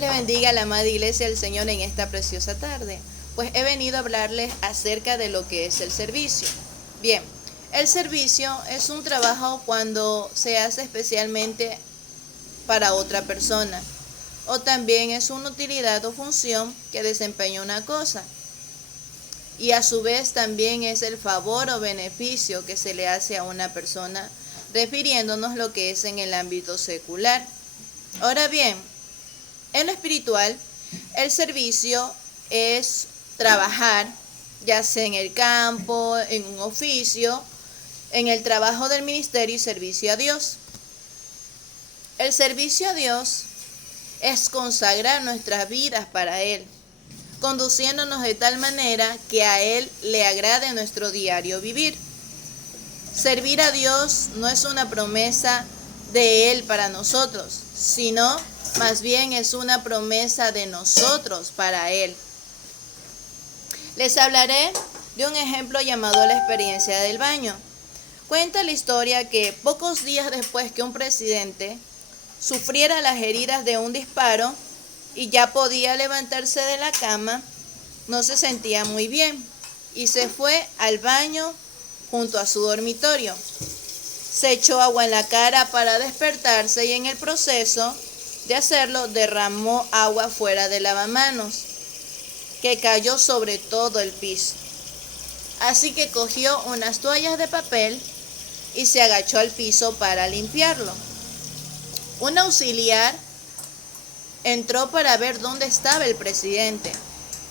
le bendiga a la amada iglesia del Señor en esta preciosa tarde. Pues he venido a hablarles acerca de lo que es el servicio. Bien, el servicio es un trabajo cuando se hace especialmente para otra persona, o también es una utilidad o función que desempeña una cosa. Y a su vez también es el favor o beneficio que se le hace a una persona, refiriéndonos lo que es en el ámbito secular. Ahora bien, en lo espiritual, el servicio es trabajar, ya sea en el campo, en un oficio, en el trabajo del ministerio y servicio a Dios. El servicio a Dios es consagrar nuestras vidas para Él, conduciéndonos de tal manera que a Él le agrade nuestro diario vivir. Servir a Dios no es una promesa de Él para nosotros, sino más bien es una promesa de nosotros para Él. Les hablaré de un ejemplo llamado la experiencia del baño. Cuenta la historia que pocos días después que un presidente sufriera las heridas de un disparo y ya podía levantarse de la cama, no se sentía muy bien y se fue al baño junto a su dormitorio. Se echó agua en la cara para despertarse y en el proceso de hacerlo derramó agua fuera del lavamanos, que cayó sobre todo el piso. Así que cogió unas toallas de papel y se agachó al piso para limpiarlo. Un auxiliar entró para ver dónde estaba el presidente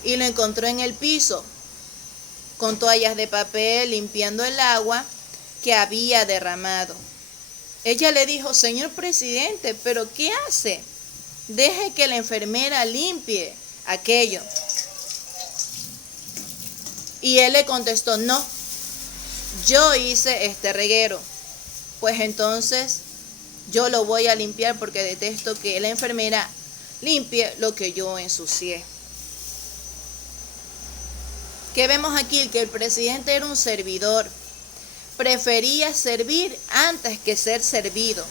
y lo encontró en el piso, con toallas de papel limpiando el agua que había derramado. Ella le dijo: señor presidente, ¿pero qué hace? Deje que la enfermera limpie aquello. Y él le contestó: no, yo hice este reguero, pues entonces yo lo voy a limpiar porque detesto que la enfermera limpie lo que yo ensucié. ¿Qué vemos aquí? Que el presidente era un servidor. Prefería servir antes que ser servido.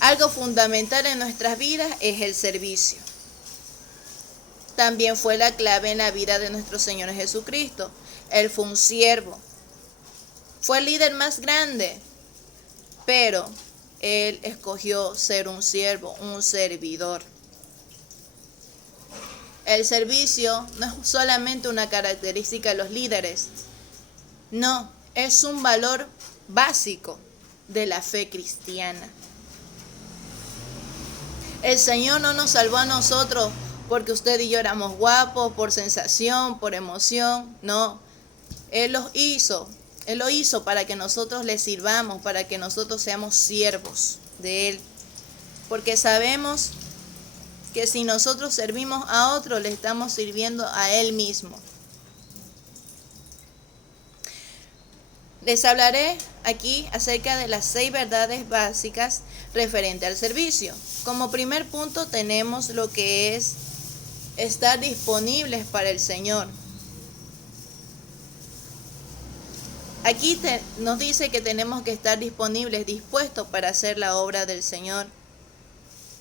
Algo fundamental en nuestras vidas es el servicio. También fue la clave en la vida de nuestro Señor Jesucristo. Él fue un siervo. Fue el líder más grande, pero Él escogió ser un siervo, un servidor. El servicio no es solamente una característica de los líderes. No, es un valor básico de la fe cristiana. El Señor no nos salvó a nosotros porque usted y yo éramos guapos, por sensación, por emoción. No, Él lo hizo para que nosotros le sirvamos, para que nosotros seamos siervos de Él. Porque sabemos que si nosotros servimos a otro, le estamos sirviendo a Él mismo. Les hablaré aquí acerca de las 6 verdades básicas referente al servicio. Como primer punto tenemos lo que es estar disponibles para el Señor. Aquí nos dice que tenemos que estar disponibles, dispuestos para hacer la obra del Señor.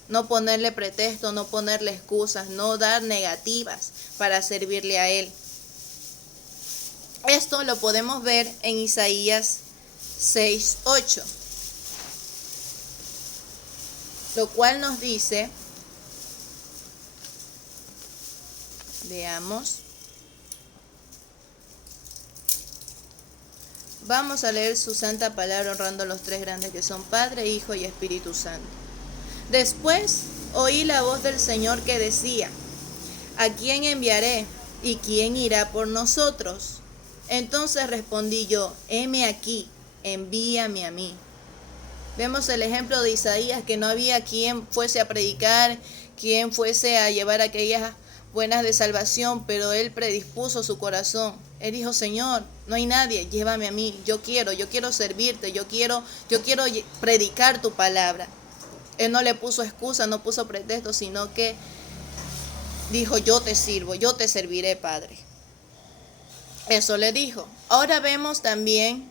No ponerle pretexto, no ponerle excusas, no dar negativas para servirle a Él. Esto lo podemos ver en Isaías 6:8, lo cual nos dice, veamos, vamos a leer su santa palabra honrando a los 3 grandes que son Padre, Hijo y Espíritu Santo. Después oí la voz del Señor que decía: ¿a quién enviaré y quién irá por nosotros? Entonces respondí yo: heme aquí, envíame a mí. Vemos el ejemplo de Isaías, que no había quien fuese a predicar, quien fuese a llevar aquellas buenas de salvación, pero él predispuso su corazón. Él dijo: Señor, no hay nadie, llévame a mí, yo quiero servirte, yo quiero predicar tu palabra. Él no le puso excusa, no puso pretexto, sino que dijo: yo te sirvo, yo te serviré, Padre. Eso le dijo. Ahora vemos también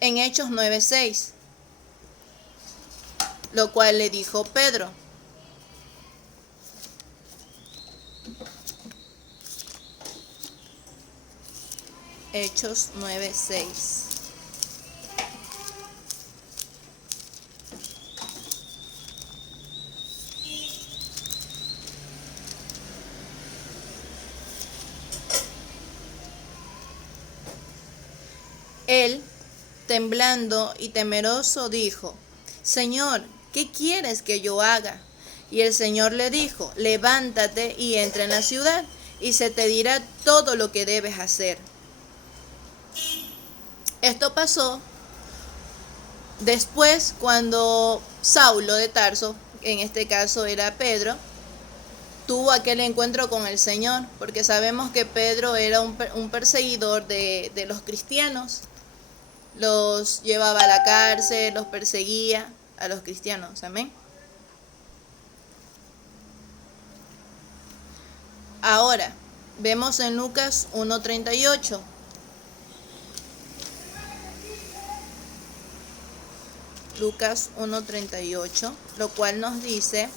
en Hechos 9:6, lo cual le dijo Pedro: Hechos 9:6. Él, temblando y temeroso, dijo: Señor, ¿qué quieres que yo haga? Y el Señor le dijo: levántate y entra en la ciudad, y se te dirá todo lo que debes hacer. Esto pasó después cuando Saulo de Tarso, en este caso era Pedro, tuvo aquel encuentro con el Señor, porque sabemos que Pedro era un perseguidor de los cristianos. Los llevaba a la cárcel, los perseguía a los cristianos. Amén. Ahora, vemos en Lucas 1:38. Lucas 1:38, lo cual nos dice: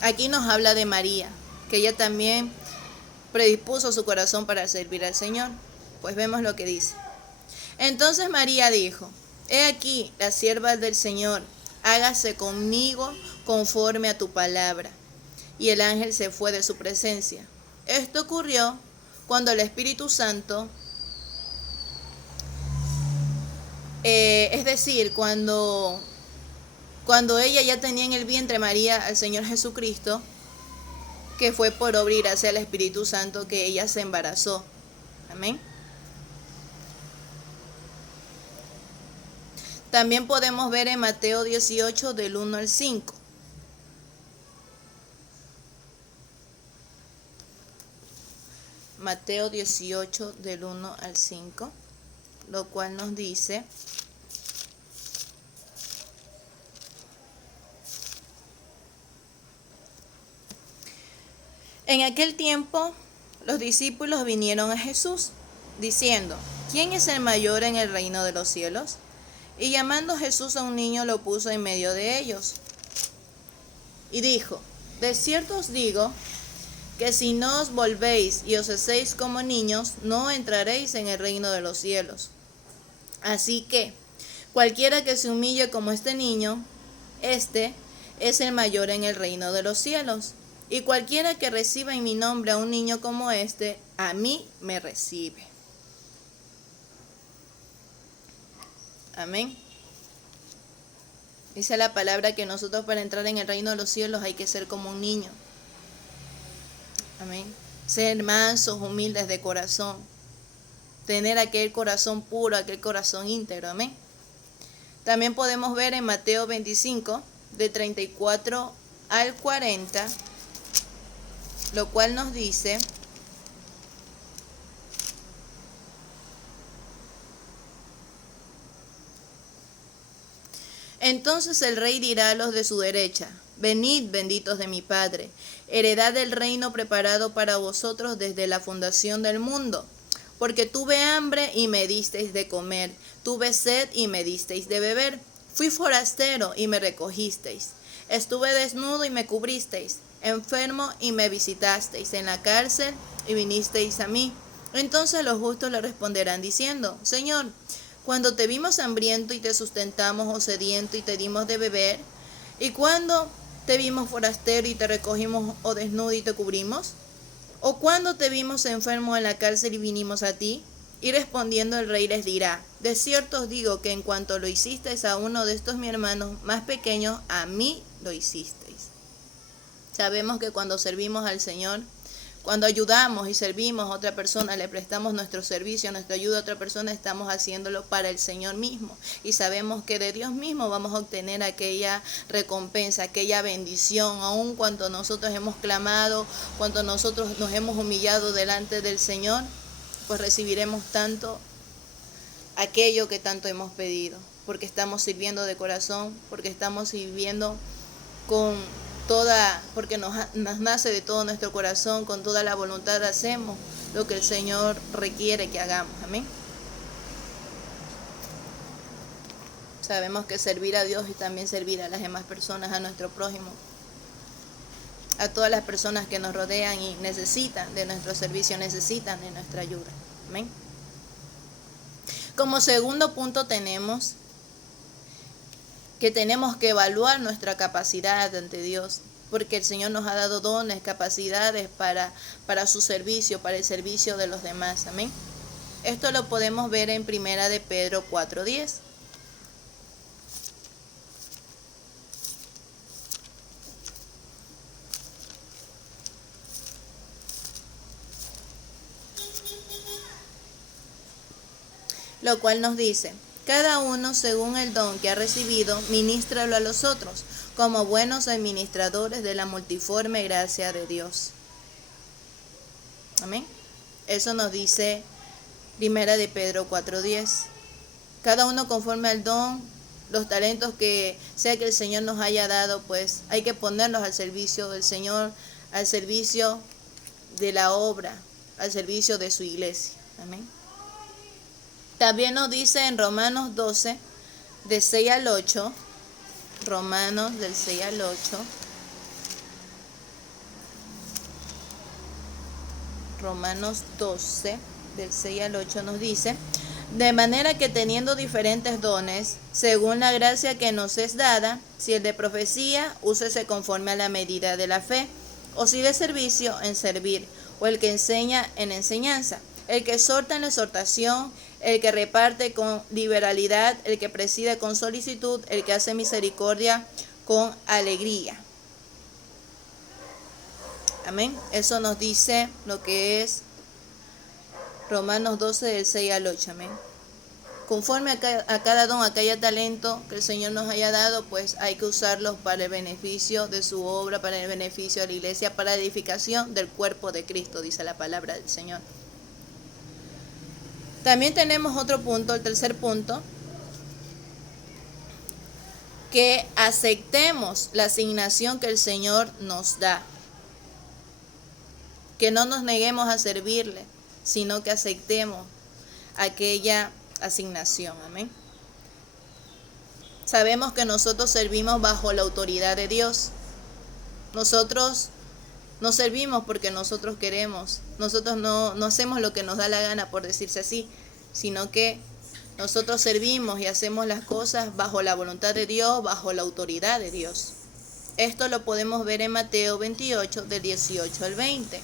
aquí nos habla de María, que ella también predispuso su corazón para servir al Señor. Pues vemos lo que dice. Entonces María dijo: He aquí la sierva del Señor, hágase conmigo conforme a tu palabra. Y el ángel se fue de su presencia. Esto ocurrió cuando el Espíritu Santo, es decir, cuando ella ya tenía en el vientre María al Señor Jesucristo, que fue por obra y gracia del Espíritu Santo que ella se embarazó. Amén. También podemos ver en Mateo 18 del 1 al 5. Mateo 18 del 1 al 5, lo cual nos dice: En aquel tiempo los discípulos vinieron a Jesús, diciendo: ¿Quién es el mayor en el reino de los cielos? Y llamando Jesús a un niño, lo puso en medio de ellos. Y dijo: De cierto os digo, que si no os volvéis y os hacéis como niños, no entraréis en el reino de los cielos. Así que, cualquiera que se humille como este niño, este es el mayor en el reino de los cielos. Y cualquiera que reciba en mi nombre a un niño como este, a mí me recibe. Amén. Dice la palabra que nosotros para entrar en el reino de los cielos hay que ser como un niño. Amén. Ser mansos, humildes de corazón. Tener aquel corazón puro, aquel corazón íntegro. Amén. También podemos ver en Mateo 25, de 34 al 40, lo cual nos dice: Entonces el rey dirá a los de su derecha: Venid, benditos de mi Padre, heredad del reino preparado para vosotros desde la fundación del mundo. Porque tuve hambre y me disteis de comer, tuve sed y me disteis de beber, fui forastero y me recogisteis, estuve desnudo y me cubristeis, enfermo y me visitasteis, en la cárcel y vinisteis a mí. Entonces los justos le responderán diciendo: Señor, cuando te vimos hambriento y te sustentamos, o sediento y te dimos de beber, y cuando te vimos forastero y te recogimos, o desnudo y te cubrimos, o cuando te vimos enfermo en la cárcel y vinimos a ti. Y respondiendo el rey les dirá: De cierto os digo que en cuanto lo hicisteis a uno de estos mis hermanos más pequeños, a mí lo hicisteis. Sabemos que cuando servimos al Señor, cuando ayudamos y servimos a otra persona, le prestamos nuestro servicio, nuestra ayuda a otra persona, estamos haciéndolo para el Señor mismo. Y sabemos que de Dios mismo vamos a obtener aquella recompensa, aquella bendición, aun cuando nosotros hemos clamado, cuando nosotros nos hemos humillado delante del Señor, pues recibiremos tanto aquello que tanto hemos pedido, porque estamos sirviendo de corazón, porque estamos sirviendo porque nos nace de todo nuestro corazón, con toda la voluntad hacemos lo que el Señor requiere que hagamos. Amén. Sabemos que servir a Dios y también servir a las demás personas, a nuestro prójimo, a todas las personas que nos rodean y necesitan de nuestro servicio, necesitan de nuestra ayuda. Amén. Como segundo punto tenemos que evaluar nuestra capacidad ante Dios, porque el Señor nos ha dado dones, capacidades para su servicio, para el servicio de los demás. Amén. Esto lo podemos ver en 1 de Pedro 4:10. Lo cual nos dice: cada uno según el don que ha recibido, ministralo a los otros, como buenos administradores de la multiforme gracia de Dios. Amén. Eso nos dice 1 de Pedro 4:10. Cada uno conforme al don, los talentos que sea que el Señor nos haya dado, pues hay que ponerlos al servicio del Señor, al servicio de la obra, al servicio de su iglesia. Amén. También nos dice en Romanos 12, de 6 al 8, Romanos del 6 al 8, Romanos 12, del 6 al 8 nos dice: de manera que teniendo diferentes dones, según la gracia que nos es dada, si el de profecía, úsese conforme a la medida de la fe, o si de servicio, en servir, o el que enseña, en enseñanza, el que exhorta en la exhortación, el que reparte con liberalidad, el que preside con solicitud, el que hace misericordia con alegría. Amén. Eso nos dice lo que es Romanos 12, del 6 al 8. Amén. Conforme a cada don, a cada talento que el Señor nos haya dado, pues hay que usarlos para el beneficio de su obra, para el beneficio de la iglesia, para la edificación del cuerpo de Cristo, dice la palabra del Señor. También tenemos otro punto, el tercer punto, que aceptemos la asignación que el Señor nos da. Que no nos neguemos a servirle, sino que aceptemos aquella asignación. Amén. Sabemos que nosotros servimos bajo la autoridad de Dios. Nosotros no servimos porque nosotros queremos. Nosotros no hacemos lo que nos da la gana, por decirse así, sino que nosotros servimos y hacemos las cosas bajo la voluntad de Dios, bajo la autoridad de Dios. Esto lo podemos ver en Mateo 28, del 18 al 20.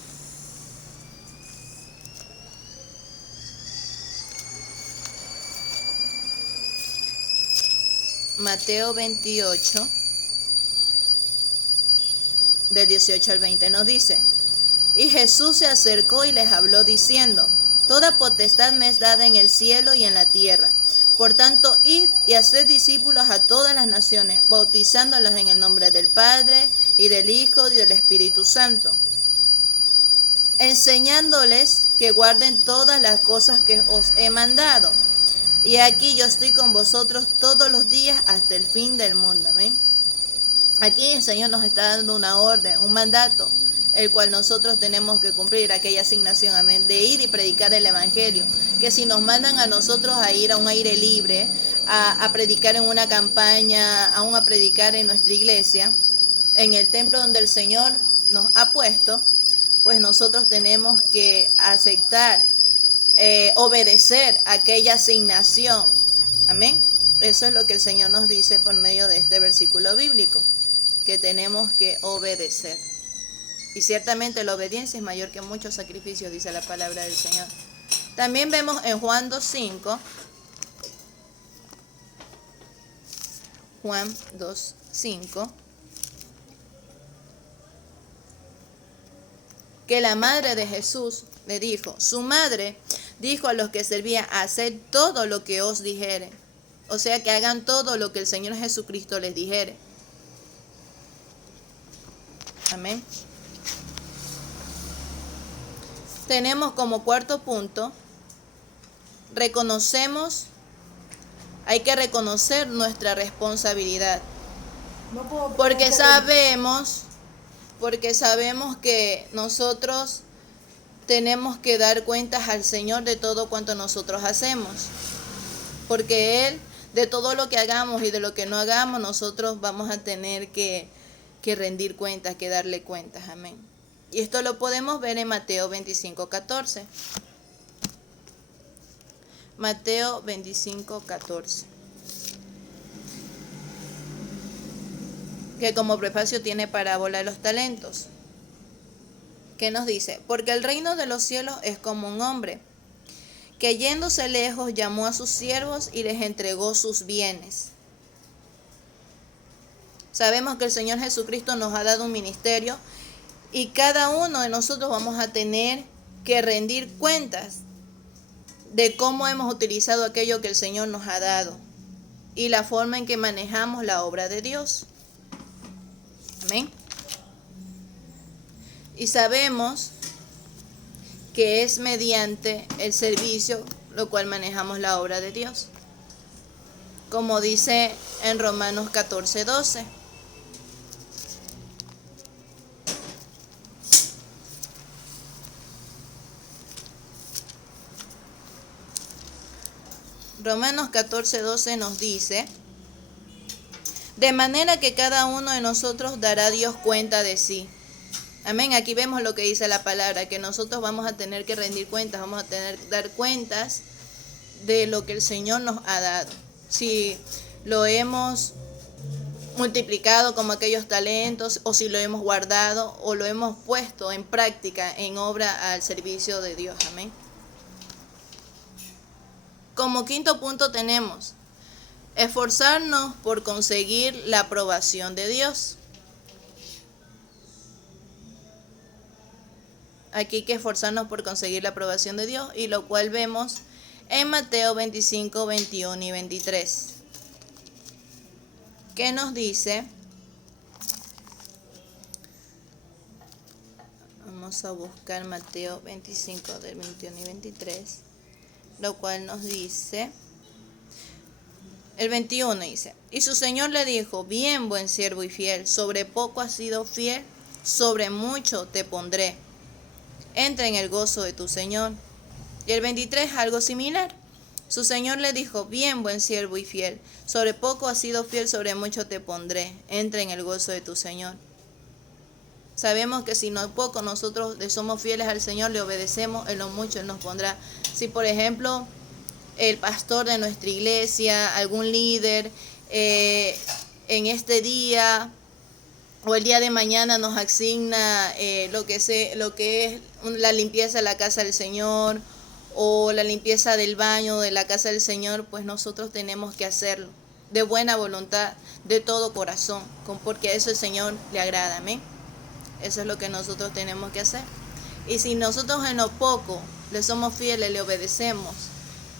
Mateo 28, del 18 al 20 nos dice: y Jesús se acercó y les habló diciendo: toda potestad me es dada en el cielo y en la tierra. Por tanto, id y haced discípulos a todas las naciones, bautizándolos en el nombre del Padre, y del Hijo, y del Espíritu Santo, enseñándoles que guarden todas las cosas que os he mandado. Y aquí yo estoy con vosotros todos los días hasta el fin del mundo. Amén. Aquí el Señor nos está dando una orden, un mandato, el cual nosotros tenemos que cumplir, aquella asignación, amén, de ir y predicar el Evangelio. Que si nos mandan a nosotros a ir a un aire libre, a predicar en una campaña, aún a predicar en nuestra iglesia, en el templo donde el Señor nos ha puesto, pues nosotros tenemos que aceptar, obedecer aquella asignación. Amén. Eso es lo que el Señor nos dice por medio de este versículo bíblico, que tenemos que obedecer. Y ciertamente la obediencia es mayor que muchos sacrificios, dice la palabra del Señor. También vemos en Juan 2:5, Juan 2:5, que la madre de Jesús le dijo, su madre dijo a los que servían: haced todo lo que os dijere. O sea, que hagan todo lo que el Señor Jesucristo les dijere. Amén. Tenemos como cuarto punto, hay que reconocer nuestra responsabilidad. Porque sabemos que nosotros tenemos que dar cuentas al Señor de todo cuanto nosotros hacemos. Porque Él de todo lo que hagamos y de lo que no hagamos, nosotros vamos a tener que rendir cuentas, que darle cuentas. Amén. Y esto lo podemos ver en Mateo 25:14. Mateo 25:14. Que como prefacio tiene parábola de los talentos. ¿Qué nos dice? Porque el reino de los cielos es como un hombre que yéndose lejos llamó a sus siervos y les entregó sus bienes. Sabemos que el Señor Jesucristo nos ha dado un ministerio y cada uno de nosotros vamos a tener que rendir cuentas de cómo hemos utilizado aquello que el Señor nos ha dado y la forma en que manejamos la obra de Dios. Amén. Y sabemos que es mediante el servicio lo cual manejamos la obra de Dios. Como dice en Romanos 14:12. Romanos 14:12 nos dice: de manera que cada uno de nosotros dará a Dios cuenta de sí. Amén. Aquí vemos lo que dice la palabra, que nosotros vamos a tener que rendir cuentas, vamos a tener que dar cuentas de lo que el Señor nos ha dado. Si lo hemos multiplicado como aquellos talentos, o si lo hemos guardado, o lo hemos puesto en práctica, en obra al servicio de Dios. Amén. Como quinto punto tenemos esforzarnos por conseguir la aprobación de Dios. Aquí hay que esforzarnos por conseguir la aprobación de Dios, y lo cual vemos en Mateo 25, 21 y 23. ¿Qué nos dice? Vamos a buscar Mateo 25 del 21 y 23, lo cual nos dice, el 21 dice: y su Señor le dijo: bien, buen siervo y fiel, sobre poco has sido fiel, sobre mucho te pondré. Entra en el gozo de tu Señor. Y el 23, algo similar. Su Señor le dijo: bien, buen siervo y fiel, sobre poco has sido fiel, sobre mucho te pondré. Entra en el gozo de tu Señor. Sabemos que si no poco nosotros le somos fieles al Señor, le obedecemos, en lo mucho Él nos pondrá. Si por ejemplo el pastor de nuestra iglesia, algún líder, en este día o el día de mañana nos asigna lo que es la limpieza de la casa del Señor, o la limpieza del baño de la casa del Señor, pues nosotros tenemos que hacerlo de buena voluntad, de todo corazón, porque a eso el Señor le agrada. Amén. Eso es lo que nosotros tenemos que hacer. Y si nosotros en lo poco le somos fieles, le obedecemos,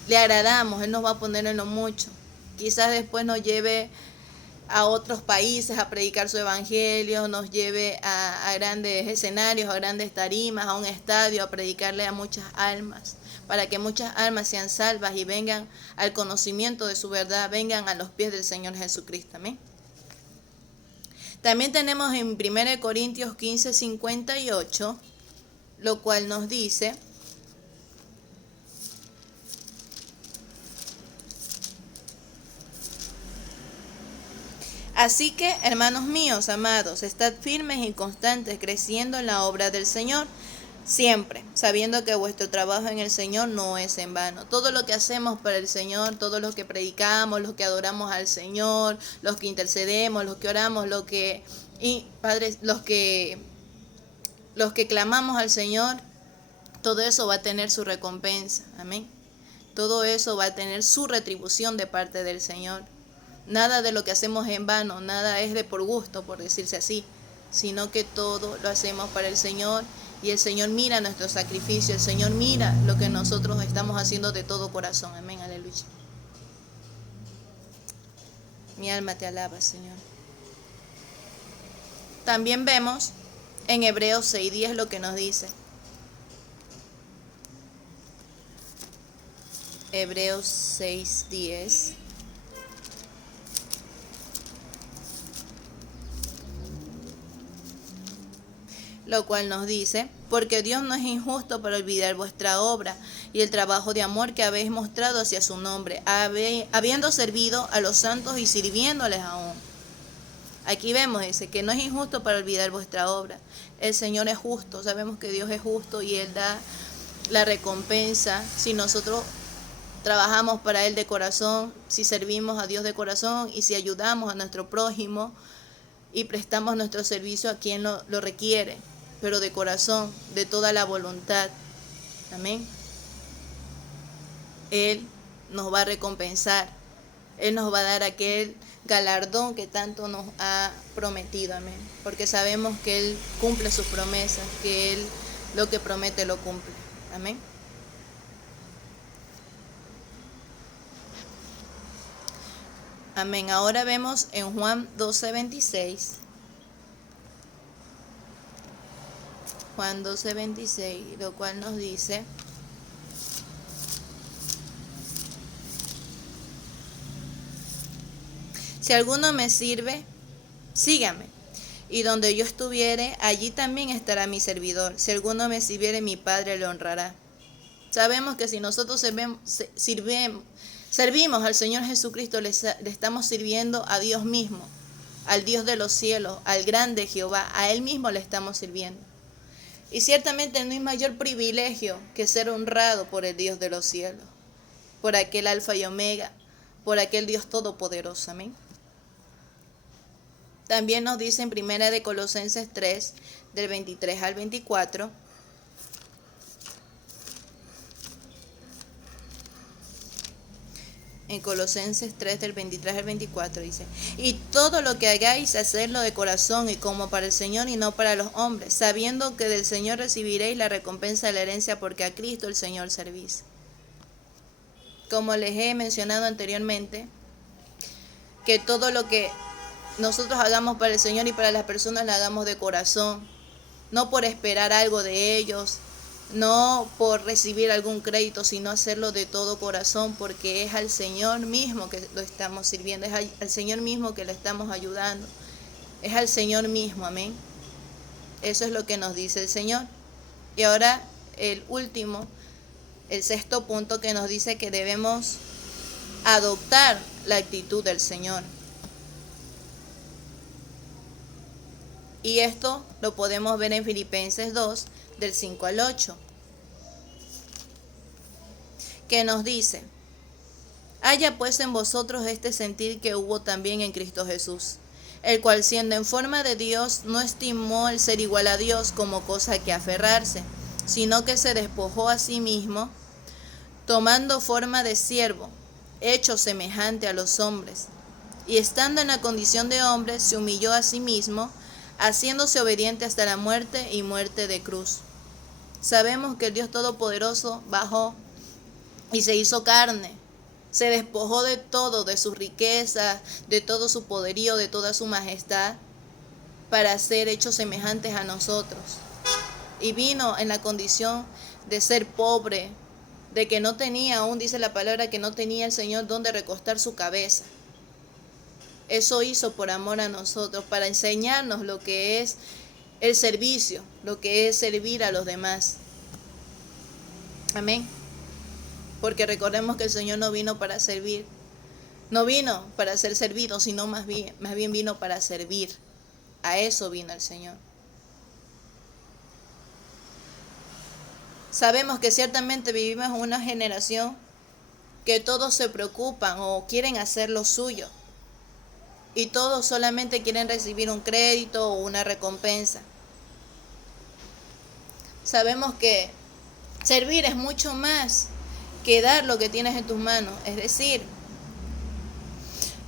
le agradamos, Él nos va a poner en lo mucho. Quizás después nos lleve a otros países a predicar su evangelio, nos lleve a grandes escenarios, a grandes tarimas, a un estadio, a predicarle a muchas almas, para que muchas almas sean salvas y vengan al conocimiento de su verdad, vengan a los pies del Señor Jesucristo. Amén. También tenemos en 1 Corintios 15:58, lo cual nos dice: así que, hermanos míos, amados, estad firmes y constantes, creciendo en la obra del Señor, siempre, sabiendo que vuestro trabajo en el Señor no es en vano. Todo lo que hacemos para el Señor, todo lo que predicamos, los que adoramos al Señor, los que intercedemos, los que oramos, los que clamamos al Señor, todo eso va a tener su recompensa. Amén. Todo eso va a tener su retribución de parte del Señor. Nada de lo que hacemos en vano, nada es de por gusto, por decirse así, sino que todo lo hacemos para el Señor, y el Señor mira nuestro sacrificio, el Señor mira lo que nosotros estamos haciendo de todo corazón. Amén, aleluya. Mi alma te alaba, Señor. También vemos en Hebreos 6:10 lo que nos dice. Hebreos 6:10. Lo cual nos dice: porque Dios no es injusto para olvidar vuestra obra y el trabajo de amor que habéis mostrado hacia su nombre, habiendo servido a los santos y sirviéndoles aún. Aquí vemos ese, que no es injusto para olvidar vuestra obra. El Señor es justo, sabemos que Dios es justo y Él da la recompensa si nosotros trabajamos para Él de corazón, si servimos a Dios de corazón y si ayudamos a nuestro prójimo y prestamos nuestro servicio a quien lo requiere, pero de corazón, de toda la voluntad. Amén. Él nos va a recompensar. Él nos va a dar aquel galardón que tanto nos ha prometido. Amén. Porque sabemos que Él cumple sus promesas, que Él lo que promete lo cumple. Amén. Amén. Ahora vemos en Juan 12:26. Juan 12:26, lo cual nos dice: si alguno me sirve, sígame, y donde yo estuviere, allí también estará mi servidor. Si alguno me sirviere, mi Padre le honrará. Sabemos que si nosotros servimos al Señor Jesucristo, le estamos sirviendo a Dios mismo, al Dios de los cielos, al grande Jehová, a Él mismo le estamos sirviendo. Y ciertamente no hay mayor privilegio que ser honrado por el Dios de los cielos, por aquel Alfa y Omega, por aquel Dios todopoderoso. Amén. También nos dice en 1 de Colosenses 3, del 23 al 24, en Colosenses 3, del 23 al 24 dice: y todo lo que hagáis, hacedlo de corazón y como para el Señor y no para los hombres, sabiendo que del Señor recibiréis la recompensa de la herencia, porque a Cristo el Señor servís. Como les he mencionado anteriormente, que todo lo que nosotros hagamos para el Señor y para las personas, lo hagamos de corazón, no por esperar algo de ellos, no por recibir algún crédito, sino hacerlo de todo corazón, porque es al Señor mismo que lo estamos sirviendo, es al Señor mismo que le estamos ayudando, es al Señor mismo. Amén. Eso es lo que nos dice el Señor. Y ahora el último, el sexto punto, que nos dice que debemos adoptar la actitud del Señor. Y esto lo podemos ver en Filipenses 2, del 5 al 8, que nos dice: haya pues en vosotros este sentir que hubo también en Cristo Jesús, el cual siendo en forma de Dios no estimó el ser igual a Dios como cosa que aferrarse, sino que se despojó a sí mismo, tomando forma de siervo, hecho semejante a los hombres, y estando en la condición de hombre, se humilló a sí mismo, haciéndose obediente hasta la muerte y muerte de cruz. Sabemos que el Dios Todopoderoso bajó y se hizo carne, se despojó de todo, de sus riquezas, de todo su poderío, de toda su majestad, para ser hechos semejantes a nosotros. Y vino en la condición de ser pobre, de que no tenía, aún dice la palabra, que no tenía el Señor donde recostar su cabeza. Eso hizo por amor a nosotros, para enseñarnos lo que es el servicio, lo que es servir a los demás. Amén. Porque recordemos que el Señor no vino para servir, no vino para ser servido, sino más bien vino para servir. A eso vino el Señor. Sabemos que ciertamente vivimos en una generación que todos se preocupan o quieren hacer lo suyo. Y todos solamente quieren recibir un crédito o una recompensa. Sabemos que servir es mucho más que dar lo que tienes en tus manos. Es decir,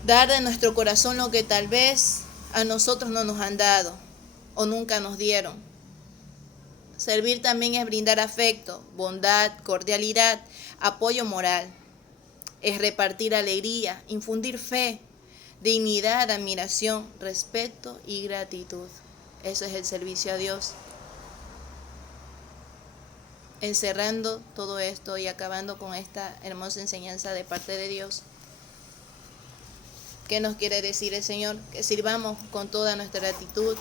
dar de nuestro corazón lo que tal vez a nosotros no nos han dado o nunca nos dieron. Servir también es brindar afecto, bondad, cordialidad, apoyo moral. Es repartir alegría, infundir fe, dignidad, admiración, respeto y gratitud. Eso es el servicio a Dios. Encerrando todo esto y acabando con esta hermosa enseñanza de parte de Dios. ¿Qué nos quiere decir el Señor? Que sirvamos con toda nuestra gratitud,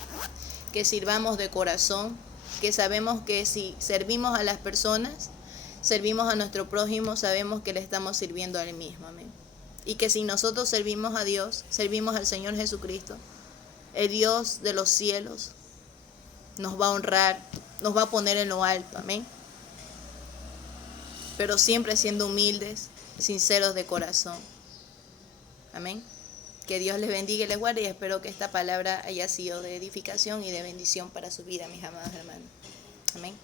que sirvamos de corazón, que sabemos que si servimos a las personas, servimos a nuestro prójimo, sabemos que le estamos sirviendo a Él mismo. Amén. Y que si nosotros servimos a Dios, servimos al Señor Jesucristo, el Dios de los cielos nos va a honrar, nos va a poner en lo alto. Amén. Pero siempre siendo humildes, sinceros de corazón. Amén. Que Dios les bendiga y les guarde, y espero que esta palabra haya sido de edificación y de bendición para su vida, mis amados hermanos. Amén.